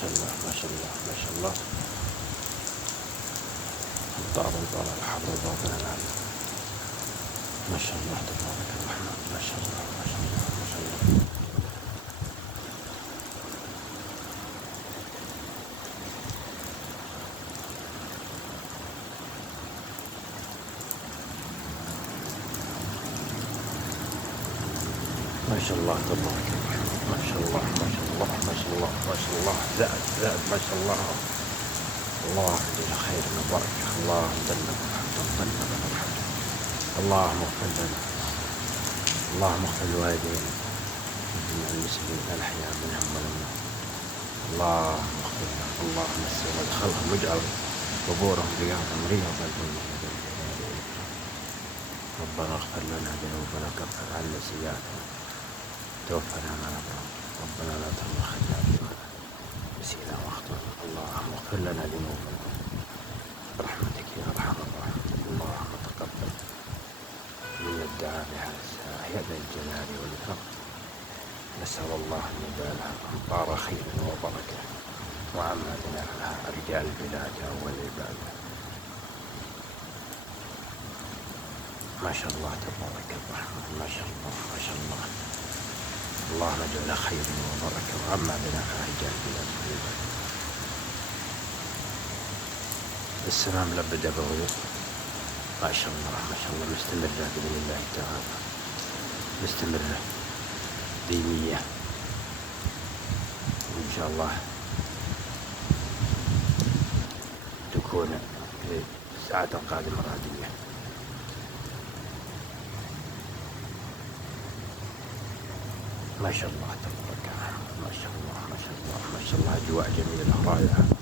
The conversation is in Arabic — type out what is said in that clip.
شاء الله ما شاء الله ما شاء الله. الدار الحظ باطن العلم. ما شاء الله تبارك الرحمن. ما شاء الله ما شاء الله ما شاء الله. ما شاء الله تبارك الرحمن. ما شاء الله ما شاء الله ما شاء الله ما شاء الله. زائد ما شاء الله. الله يجزيه خير وبركة. الله مدلنا بالحمد ومدلنا بالحمد. اللهم اغفر لنا. اللهم اغفر لوالدينا وجميع المسلمين الأحياء منهم والأموات. اللهم اغفر لنا. اللهم يسر مدخلهم واجعل قبورهم رياضا رياضا الجنة. ربنا اغفر لنا ذنوبنا كفر عنا سيئاتنا توفنا مع الأبرار. ربنا لا تؤاخذنا بما نسينا واخطأنا. اللهم اغفر لنا ذنوبنا برحمتك يا أرحم الراحمين. اللهم تقبل من الدعاء بهذا الساعة يا ذا الجلال والإكرام. نسأل الله أن يجعلها أمطار خير وبركة وعما بناءها رجال البلاد والعباد. ما شاء الله تبارك الرحمن. ما شاء الله ما شاء الله. اللهم اجعلها خير وبركة وعما بناءها رجال البلاد والعباد. السلام لبدا بغير. ما شاء الله ما شاء الله. مستمرة بإذن الله تعالى. مستمرة دينية إن شاء الله تكون في الساعات القادمة رادية. ما شاء الله تبارك. ما شاء الله ما شاء الله ما شاء الله. أجواء جميلة رائعة.